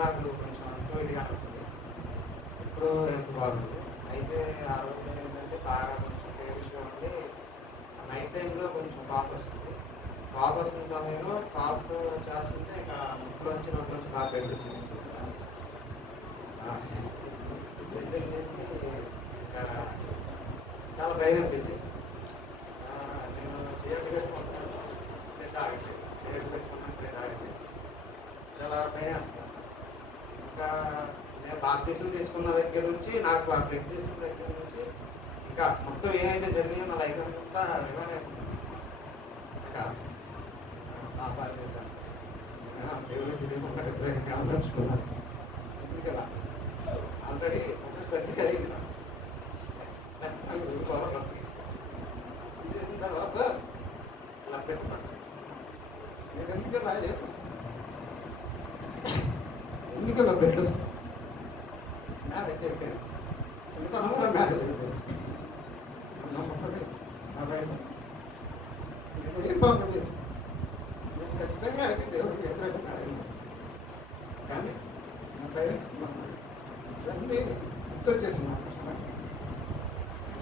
నాకు కొంచెం అంటూ ఇదిగా ఉంటుంది. ఇప్పుడు హెల్త్ బాగుంది. అయితే ఆ రోజు ఏంటంటే బాగా కొంచెం ఫేమస్‌గా ఉండి నైట్ టైంలో కొంచెం కాఫ్ వస్తుంది. కాఫ్ వస్తున్న సమయంలో కాఫ్ చేస్తుంటే ఇక నోట్లోంచి బాగా బ్లడ్ వచ్చేసింది. బ్లడ్ వచ్చేసి ఇంకా చాలా భయం అనిపించేసింది. నేను చేయట్లు పెట్టుకుంటున్నాను, బ్లడ్ ఆగట్లేదు. చేయట్లు పెట్టుకున్నాను, బ్లడ్ ఆగట్లేదు. చాలా భయం వేస్తుంది. ఇంకా నేను బాప్తీసం తీసుకున్న దగ్గర నుంచి నాకు ఆ బ్లడ్ తీసిన దగ్గర నుంచి ఇంకా మొత్తం ఏమైతే జరిగినాయో నా లైఫ్ అంతా రివైన్ అయిపోయింది. ఇంకా పాపాలు చేశాను, దేవుడు తెలియకుండా వ్యతిరేకంగా నడుచుకున్నాను. ఎందుకలా ఆల్రెడీ ఒక సర్జరీ అయింది నాకు తీసేసిన తర్వాత ఇలా పెట్టుకున్నాను. నేను ఎందుకు రాయలేదు, ఎందుకు నా బెడ్ వస్తుంది. మ్యారేజ్ అయిపోయింది, చిన్నతనంలో మ్యారేజ్ అయిపోయింది. నమ్మకమే నా వైఫ్. నేను ఏం పాపం చేశాను, నేను ఖచ్చితంగా అయితే దేవుడికి వ్యతిరేకంగా అయింది. కానీ నా పేరెంట్స్ ఇవన్నీ గుర్తొచ్చేసింది.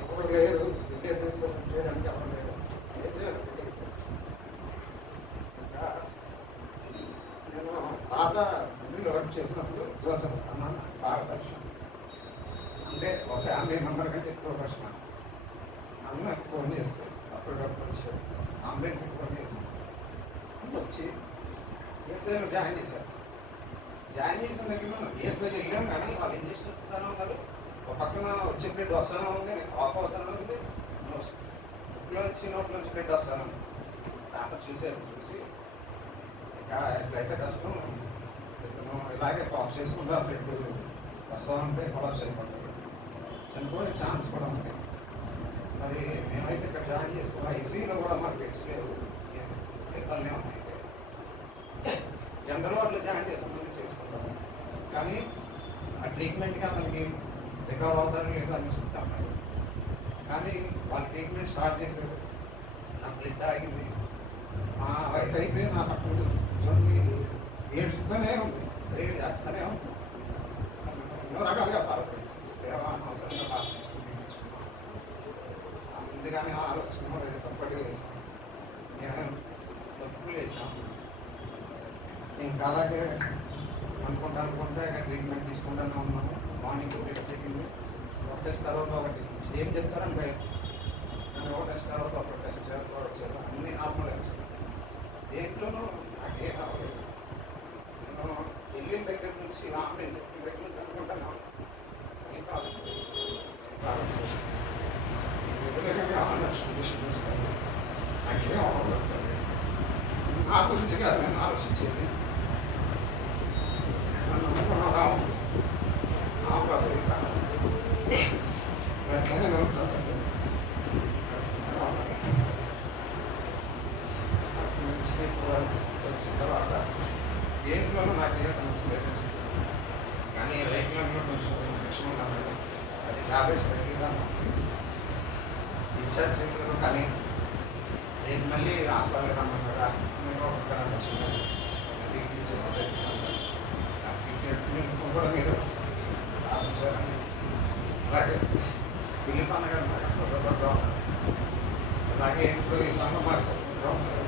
ఎవరు లేరు, రిలేటివ్స్ చేయడానికి ఎవరు లేరు, ఏం చేయాలో తెలియదు. ఇంకా నేను పాత ఇంట్లో వర్క్ చేసినప్పుడు జోసఫ్ అన్న బాగా పరిచయం. అంటే ఒక ఫ్యామిలీ మెంబర్ కంటే ఎక్కువ పరిచయం. అన్నకు ఫోన్ చేస్తే అప్పటికప్పుడు వచ్చాడు, అంబులెన్స్కి ఫోన్ చేసి వచ్చి ఏఎస్ఐలో జాయిన్ చేశారు. జాయిన్ చేసిన దగ్గర మనం ఏఎస్ఐకి వెళ్ళాం, కానీ వాళ్ళు ఇంజక్షన్ ఇస్తానే ఉన్నారు. ఒక పక్కన వచ్చే బ్లడ్ వస్తానే ఉంది, నేను కాఫ్ అవుతానే ఉంది, నోట్లోంచి బ్లడ్ వస్తానే ఉంది. డాక్టర్ చూసి ఇంకా ఎట్లయితే కష్టం, ఇలాగే కాఫ్ చేసుకుంటా బ్లడ్ వస్తూ ఉంటే కొలాప్స్ అయిపోతుంది, చనిపోయే ఛాన్స్ కూడా ఉంది. మరి మేమైతే ఇక్కడ జాయిన్ చేసుకున్నాం. ఐసీయూలో కూడా మాకు బెడ్స్ లేవు, ఇబ్బంది ఉన్నాయి. జనరల్ వాటిలో జాయిన్ చేసుకుంటాము, కానీ ఆ ట్రీట్మెంట్కి అతనికి రికవర్ అవుతారని లేదు అని చెప్తాను. కానీ వాళ్ళు ట్రీట్మెంట్ స్టార్ట్ చేశారు, నాకు బ్లడ్ ఆగింది. మా వైఫ్ అయితే నా పక్కన కూర్చొని ఏడుస్తూనే ఉంది, ప్రేర్ చేస్తూనే ఉంది. ఎన్నో రకాలుగా బాధపడి అనవసరంగా బాధ తీసుకుని ముందుగానే ఆలోచన తప్పటి వేసాం, నేను తప్పులు వేసాం. ఇంకా అలాగే అనుకుంటే ట్రీట్మెంట్ తీసుకుంటూనే ఉన్నాము. మార్నింగ్ చెప్పింది ఒక టెస్ట్ తర్వాత ఒకటి ఏం చెప్తారంటే ఒక టెస్ట్ తర్వాత ఒక టెస్ట్ చేస్తూ వచ్చారు, అన్నీ నార్మల్ వచ్చారు. దేంట్లోనూ నాకేం అవ్వలేదు. నేను వెళ్ళిన దగ్గర నుంచి అంబులెన్స్ ఎక్కిన దగ్గర నుంచి అనుకుంటాను ఏం కాదు, వ్యతిరేకంగా ఆలోచన ఇస్తాను. నాకేం అవ్వలేదు, నా గురించి కాదు నేను ఆలోచించేది. నన్ను అనుకున్నదా అవకాశం వెంటనే ఉంటుంది. వచ్చిన తర్వాత దేంట్లోనూ నాకు ఏ సమస్య లేదు, కానీ రైతులో కొంచెం ఇన్ఫెక్షన్ ఉన్నాను. అది ట్యాబ్లెట్స్ తగ్గిద్దాము డిశ్చార్జ్ చేశారు, కానీ రేపు మళ్ళీ హాస్పిటల్కి రమ్మన్నారు కదా. ట్రీట్మెంట్ చేస్తే ట్రీట్మెంట్ కూడా మీరు ఆలోచించారని. అలాగే పిల్లి పండుగ నాకు ఎంతో సపోర్ట్గా ఉన్నారు. అలాగే ఇప్పుడు ఈ సంఘం మాకు సపోర్ట్గా ఉన్నారు.